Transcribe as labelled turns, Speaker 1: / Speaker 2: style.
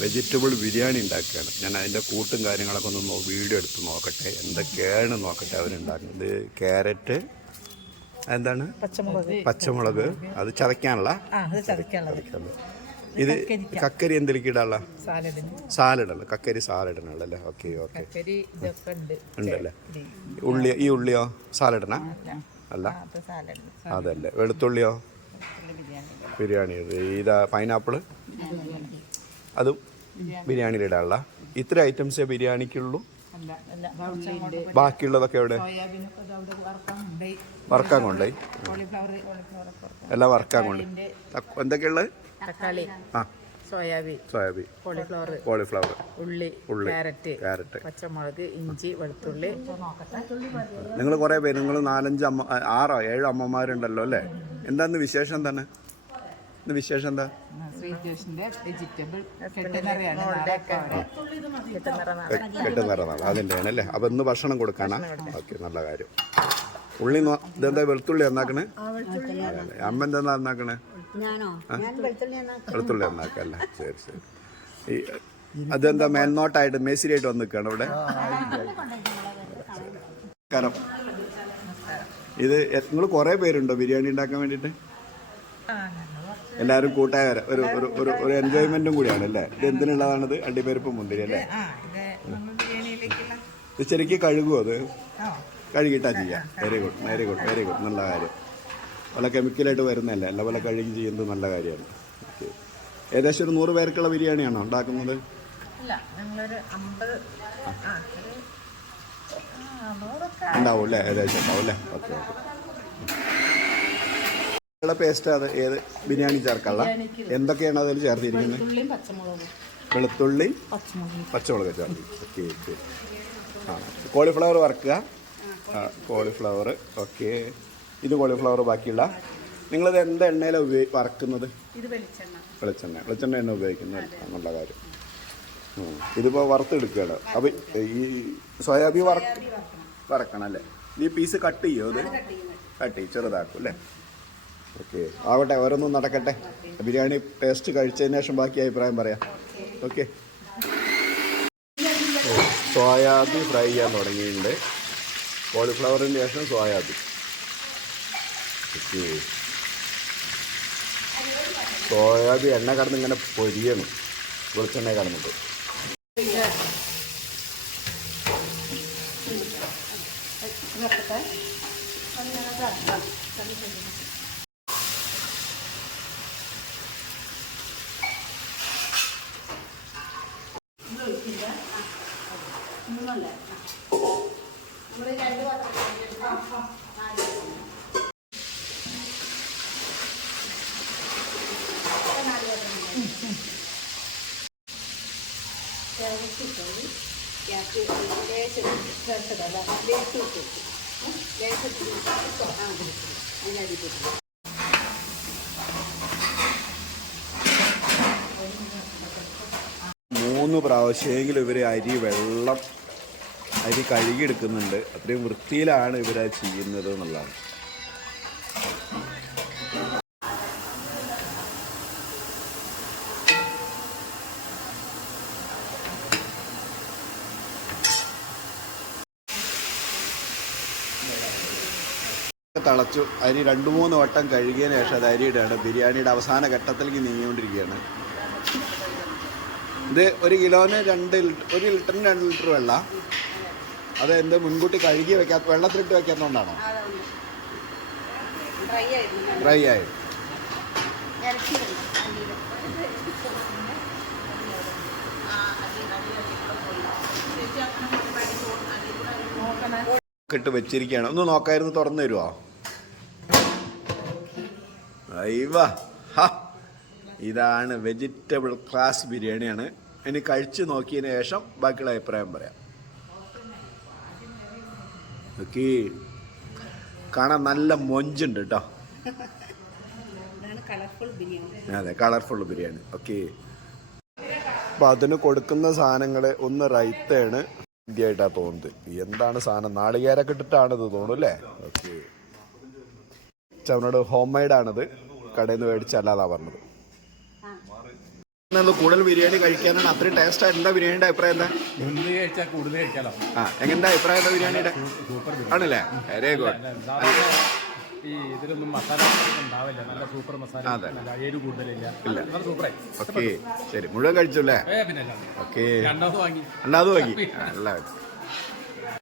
Speaker 1: Vegetable biryani ഉണ്ടാക്കുകയാണ്. ഞാൻ അതിന്റെ കൂട്ടും കാര്യങ്ങളൊക്കെ ഒന്ന് വീഡിയോ എടുത്ത് നോക്കട്ടെ. എന്തൊക്കെയാണ് നോക്കട്ടെ അവരുണ്ടാക്കുന്നത്? ക്യാരറ്റ് എന്താണ്?
Speaker 2: പച്ചമുളക്.
Speaker 1: പച്ചമുളക്. അത് ചതയ്ക്കാനുള്ള? ഇത് കക്കരി എന്തിലേക്ക് ഇടാനുള്ള? സാലഡല്ല? കക്കരി സാലഡിനുള്ളല്ലേ ഓക്കെ ഓക്കെ. ഉണ്ടല്ലേ? ഉള്ളി ഈ ഉള്ളിയോ? സാലഡിനാ? അല്ല. അതല്ലേ. വെളുത്തുള്ളിയോ? ബിരിയാണി. ഇതാ പൈനാപ്പിൾ? അതും ബിരിയാണിയിൽ ഇടാനുള്ള ഇത്ര ഐറ്റംസേ ബിരിയാണിക്കുള്ളൂ. ബാക്കിയുള്ളതൊക്കെ എവിടെ? വറക്കാൻ കൊണ്ടേ? എല്ലാം വറക്കാൻ കൊണ്ട്? എന്തൊക്കെയുള്ളത്?
Speaker 2: തക്കാളി.
Speaker 1: ആ.
Speaker 2: സോയാബീൻ.
Speaker 1: സോയാബീൻ.
Speaker 2: കോളിഫ്ലവർ
Speaker 1: കോളിഫ്ലവർ
Speaker 2: ഉള്ളി
Speaker 1: ഉള്ളി.
Speaker 2: Carrot
Speaker 1: carrot.
Speaker 2: പച്ചമുളക് ഇഞ്ചി വെളുത്തുള്ളി.
Speaker 1: നിങ്ങൾ കുറേ പേര് നിങ്ങൾ നാലഞ്ച് അമ്മ ആറോ ഏഴോ അമ്മമാരുണ്ടല്ലോ അല്ലേ? എന്താന്ന് വിശേഷം എന്താണ്? ഇന്ന് വിശേഷം എന്താ? അതിന്റെ ആണല്ലേ അല്ലേ? അപ്പം ഇന്ന് ഭക്ഷണം കൊടുക്കാനാ? ഓക്കെ നല്ല കാര്യം. ഉള്ളി ഇതെന്താ വെളുത്തുള്ളി എന്നാക്കണേ. അമ്മ എന്താ എന്നാക്കണേ
Speaker 3: ഞാനോ? ഞാൻ വെളുത്തുള്ളി
Speaker 1: എന്നാക്കല്ലേ ശരി ശരി. ഈ അതെന്താ മേൽനോട്ടായിട്ട് മേസിരിയായിട്ട് വന്ന് നിൽക്കുകയാണ് ഇവിടെ? കാരണം ഇത് നിങ്ങൾ കുറേ പേരുണ്ടോ ബിരിയാണി ഉണ്ടാക്കാൻ വേണ്ടിയിട്ട് എല്ലാവരും കൂട്ടായ ഒരു ഒരു ഒരു ഒരു എൻജോയ്മെന്റും കൂടിയാണ് അല്ലേ? ഇത് എന്തിനുള്ളതാണിത്? അണ്ടിപ്പരിപ്പ് മുന്തിരി അല്ലേ?
Speaker 2: ഇത്
Speaker 1: ശരിക്കും കഴുകുമോ അത്?
Speaker 2: ആ.
Speaker 1: കഴുകിയിട്ടാ ചെയ്യാം. Very good very good very good നല്ല കാര്യം. പല കെമിക്കലായിട്ട് വരുന്നതല്ല? എല്ലാ പല കഴുകി ചെയ്യുന്നത് നല്ല കാര്യമാണ്. ഏകദേശം ഒരു നൂറ് പേർക്കുള്ള ബിരിയാണിയാണോ ഉണ്ടാക്കുന്നത്? ഉണ്ടാവും അല്ലേ? ഏകദേശം ഉണ്ടാവും അല്ലേ? ഓക്കെ ഓക്കെ പേസ്റ്റ് അത് ഏത്? ബിരിയാണി ചേർക്കാനുള്ള. എന്തൊക്കെയാണ് അതിൽ ചേർത്തിരിക്കുന്നത്? വെളുത്തുള്ളി
Speaker 4: പച്ചമുളകും.
Speaker 1: ചേർത്തി. ഓക്കെ ഓക്കെ ആ കോളിഫ്ലവർ വറക്കുക. ആ കോളിഫ്ലവർ ഓക്കെ ഇത് കോളിഫ്ലവർ ബാക്കിയുള്ള. നിങ്ങളിത് എന്ത് എണ്ണയിലാണ് ഉപയോഗി വറക്കുന്നത്?
Speaker 4: വെളിച്ചെണ്ണ.
Speaker 1: വെളിച്ചെണ്ണ. എണ്ണ ഉപയോഗിക്കുന്നത്. എന്നുള്ള നല്ല കാര്യം. ഇതിപ്പോൾ വറുത്തെടുക്കുകയാണ്. അപ്പോൾ ഈ സോയാബീൻ വറ വറക്കണം. അല്ലേ? ഈ പീസ് കട്ട് ചെയ്യുമോ അത് കട്ട് ചെയ്യും. ചെറുതാക്കും അല്ലേ? ഓക്കെ ആവട്ടെ ഓരോന്നും നടക്കട്ടെ. ബിരിയാണി ടേസ്റ്റ് കഴിച്ചതിന് ശേഷം ബാക്കി അഭിപ്രായം പറയാം. ഓക്കെ സോയാബി ഫ്രൈ ചെയ്യാൻ തുടങ്ങിയിട്ടുണ്ട്. കോളിഫ്ലവറിന് ശേഷം സോയാബി. ഓക്കെ സോയാബി എണ്ണ കടന്ന് ഇങ്ങനെ പൊരിയണം. വെളിച്ചെണ്ണ കടന്നിട്ട്.
Speaker 2: ഇത് ഒഴിക്കില്ല
Speaker 3: മൂന്നല്ല ഇവിടെ രണ്ട്
Speaker 2: ഇറച്ചിട്ടുണ്ട്
Speaker 3: ഗ്യാസ് ലേശം ഫ്രഷ് അല്ല ലേശം ഇട്ടിട്ട് ലേശത്തിൽ അതിനടിപ്പിക്കും
Speaker 1: മൂന്ന് പ്രാവശ്യമെങ്കിലും ഇവർ അരി വെള്ളം അരി കഴുകിയെടുക്കുന്നുണ്ട്. അത്രയും വൃത്തിയിലാണ് ഇവരത് ചെയ്യുന്നത് എന്നുള്ളതാണ്. തളച്ചു. അരി രണ്ട് മൂന്ന് വട്ടം കഴുകിയതിന് ശേഷം അത് അരിയുടെയാണ് ബിരിയാണിയുടെ അവസാന ഘട്ടത്തിലേക്ക് നീങ്ങിക്കൊണ്ടിരിക്കുകയാണ്. ഇത് ഒരു കിലോന് രണ്ട് ഒരു ലിറ്ററിന് രണ്ട് ലിറ്റർ വെള്ളം. അത് എന്ത് മുൻകൂട്ടി കഴുകി വെക്കാത്ത വെള്ളത്തിലിട്ട് വെക്കാത്തതുകൊണ്ടാണോ?
Speaker 3: ഡ്രൈ
Speaker 1: ആയി. ിട്ട് ഇട്ട് വെച്ചിരിക്കുകയാണ് ഒന്ന് നോക്കായിരുന്നു തുറന്നു തരുമോ അയ്യവ ഹ. ഇതാണ് വെജിറ്റബിൾ ക്ലാസ് ബിരിയാണിയാണ്. ഇനി കഴിച്ച് നോക്കിയതിന് ശേഷം ബാക്കിയുള്ള അഭിപ്രായം പറയാം. ഓക്കെ കാണാൻ നല്ല മൊഞ്ചുണ്ട് കേട്ടോ അതെ കളർഫുൾ ബിരിയാണി. ഓക്കെ അപ്പൊ അതിന് കൊടുക്കുന്ന സാധനങ്ങൾ ഒന്ന് റൈത്തയാണ് ഇന്ത്യയായിട്ടാണ് തോന്നുന്നത്. എന്താണ് സാധനം? നാളികേരൊക്കെ ഇട്ടിട്ടാണ് ഇത് തോന്നുന്നു അല്ലേ? ഓക്കെ ചവനോട് ഹോം മെയ്ഡ് ആണിത്. കടയിൽ നിന്ന് മേടിച്ചല്ലാതാ പറഞ്ഞത്. കൂടുതൽ ബിരിയാണി കഴിക്കാനാണ് അത്രയും ടേസ്റ്റ് ആയിട്ട്. എന്താ ബിരിയാണിയുടെ അഭിപ്രായം എന്താ?
Speaker 5: കൂടുതൽ കഴിക്കാലോ?
Speaker 1: ആ അഭിപ്രായം എന്താ ബിരിയാണിയുടെ? ആണല്ലേ? വെരി ഗുഡ്
Speaker 5: ഈ ഇതിലൊന്നും മസാല ഉണ്ടാവില്ല. നല്ല സൂപ്പർ മസാല. എരി കൂടുതലില്ല.
Speaker 1: ഓക്കെ ശരി. മുഴുവൻ കഴിച്ചു അല്ലേ. ഓക്കെ
Speaker 5: രണ്ടാമത് വാങ്ങി.
Speaker 1: രണ്ടാമത് വാങ്ങി.